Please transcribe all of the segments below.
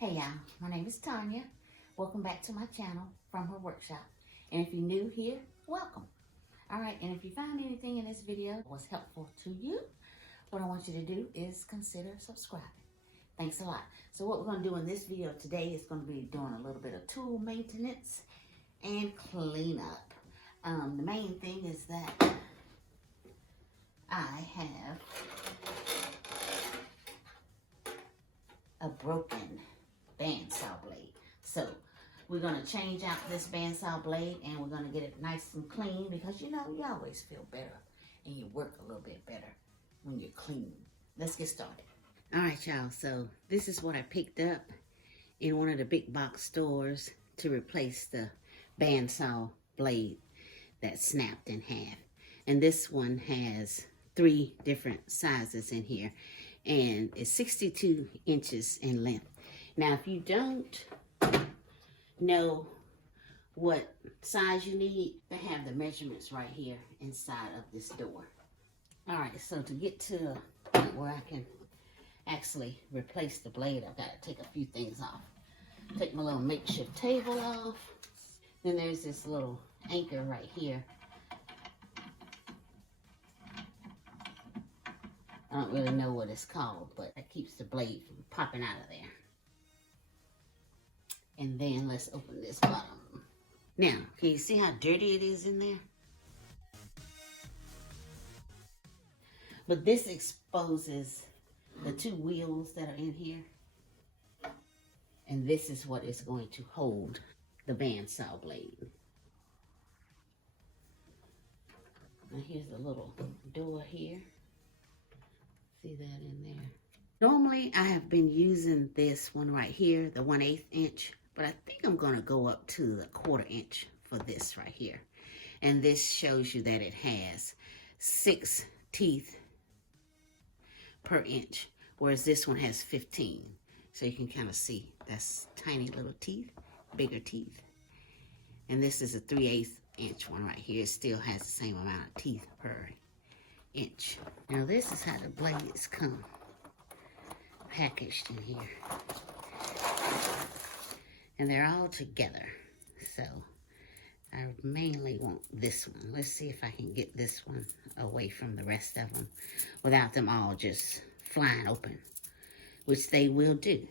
Hey y'all, my name is Tanya. Welcome back to my channel from her workshop. And if you're new here, welcome. Alright, and if you found anything in this video was helpful to you, what I want you to do is consider subscribing. Thanks a lot. So what we're going to do in this video today is going to be doing a little bit of tool maintenance and cleanup. The main thing is that I have a broken bandsaw blade. So we're going to change out this bandsaw blade and we're going to get it nice and clean because you know you always feel better and you work a little bit better when you're clean. Let's get started. All right, y'all. So this is what I picked up in one of the big box stores to replace the bandsaw blade that snapped in half. And this one has 3 different sizes in here and it's 62 inches in length. Now, if you don't know what size you need, they have the measurements right here inside of this door. All right, so to get to a point where I can actually replace the blade, I've got to take a few things off. Take my little makeshift table off. Then there's this little anchor right here. I don't really know what it's called, but that keeps the blade from popping out of there. And then let's open this bottom. Now, can you see how dirty it is in there? But this exposes the 2 wheels that are in here. And this is what is going to hold the bandsaw blade. Now here's a little door here. See that in there? Normally, I have been using this one right here, the 1/8 inch, but I think I'm going to go up to the 1/4 inch for this right here. And this shows you that it has 6 teeth per inch, whereas this one has 15. So you can kind of see that's tiny little teeth, bigger teeth. And this is a 3/8 inch one right here. It still has the same amount of teeth per inch. Now this is how the blades come packaged in here. And they're all together. So I mainly want this one. Let's see if I can get this one away from the rest of them without them all just flying open, which they will do.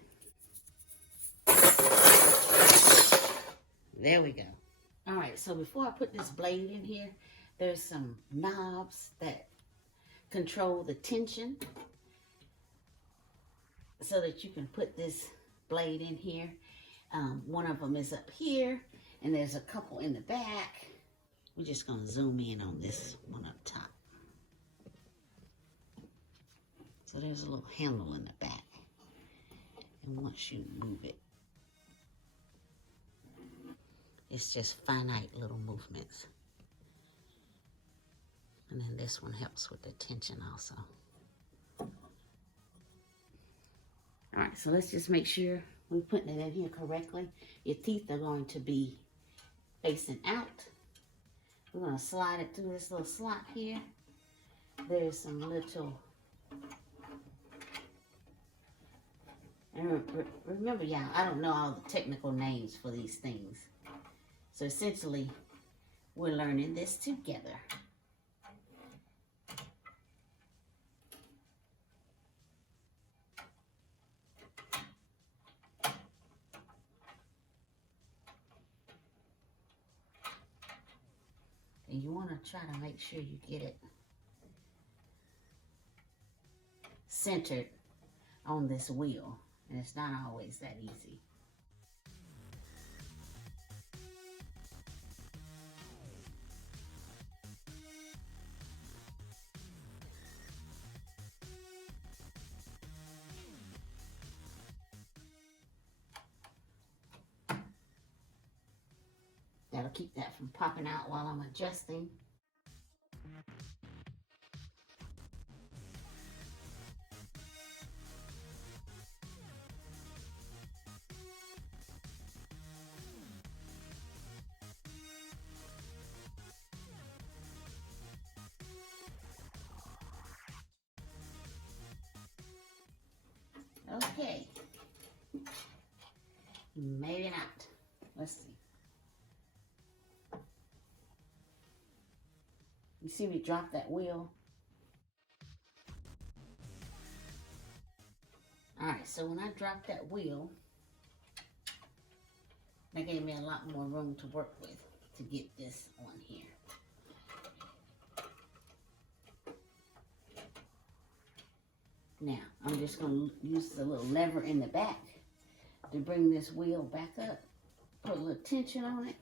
There we go. All right, so before I put this blade in here, there's some knobs that control the tension so that you can put this blade in here. One of them is up here and there's a couple in the back. We're just going to zoom in on this one up top. So there's a little handle in the back, and once you move it, it's just finite little movements. And then this one helps with the tension also. All right, so let's just make sure we're putting it in here correctly. Your teeth are going to be facing out. We're going to slide it through this little slot here. There's some little... And remember, y'all, I don't know all the technical names for these things. So essentially, we're learning this together. And you want to try to make sure you get it centered on this wheel. And it's not always that easy. That'll keep that from popping out while I'm adjusting. Okay. Maybe not. Let's see. You see me drop that wheel? Alright, so when I dropped that wheel, that gave me a lot more room to work with to get this on here. Now, I'm just going to use the little lever in the back to bring this wheel back up. Put a little tension on it.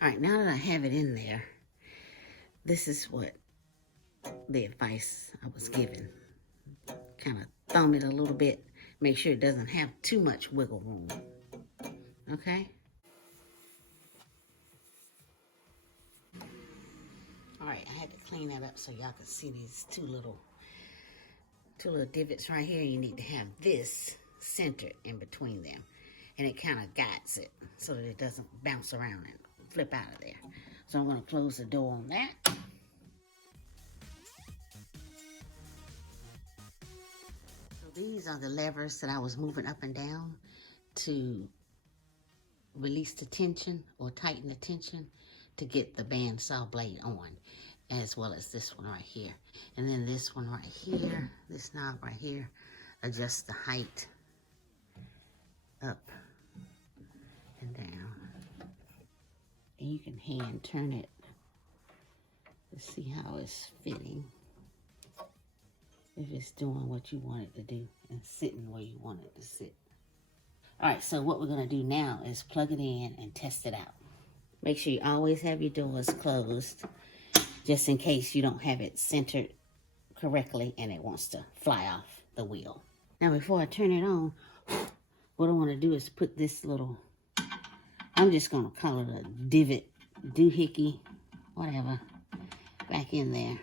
All right, now that I have it in there, this is what the advice I was given. Kind of thumb it a little bit, make sure it doesn't have too much wiggle room. Okay? All right, I had to clean that up so y'all can see these two little divots right here. You need to have this centered in between them, and it kind of guides it so that it doesn't bounce around and flip out of there. So I'm going to close the door on that. So these are the levers that I was moving up and down to release the tension or tighten the tension to get the bandsaw blade on, as well as this one right here. And then this one right here, this knob right here, adjusts the height up and down. And you can hand turn it to see how it's fitting. If it's doing what you want it to do and sitting where you want it to sit. All right, so what we're gonna do now is plug it in and test it out. Make sure you always have your doors closed, just in case you don't have it centered correctly and it wants to fly off the wheel. Now before I turn it on, what I wanna do is put this little, I'm just gonna call it a divot, doohickey, whatever, back in there.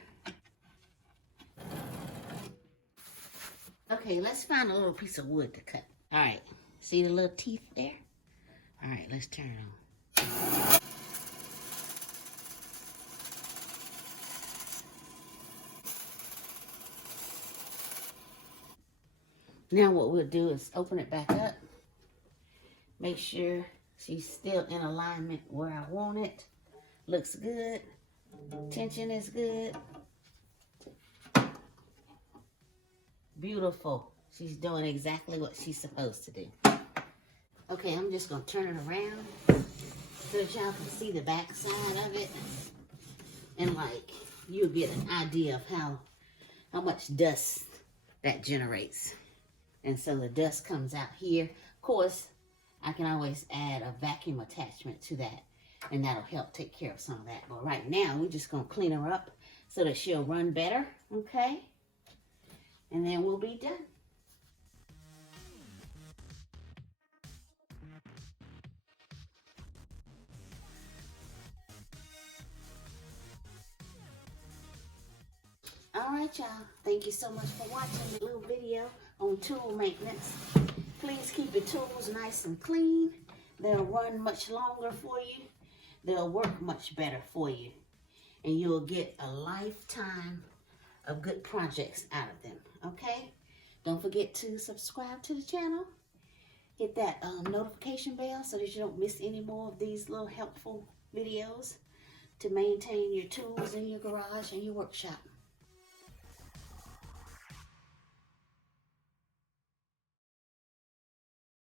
Okay, let's find a little piece of wood to cut. All right, see the little teeth there? All right, let's turn it on. Now what we'll do is open it back up. Make sure she's still in alignment where I want it. Looks good. Tension is good. Beautiful. She's doing exactly what she's supposed to do. Okay, I'm just going to turn it around so that y'all can see the back side of it. And like, you'll get an idea of how much dust that generates. And so the dust comes out here. Of course, I can always add a vacuum attachment to that, and that'll help take care of some of that. But right now, we're just going to clean her up so that she'll run better, okay? And then we'll be done. All right, y'all. Thank you so much for watching the little video on tool maintenance. Please keep your tools nice and clean. They'll run much longer for you. They'll work much better for you. And you'll get a lifetime of good projects out of them, okay? Don't forget to subscribe to the channel. Hit that notification bell so that you don't miss any more of these little helpful videos to maintain your tools in your garage and your workshop.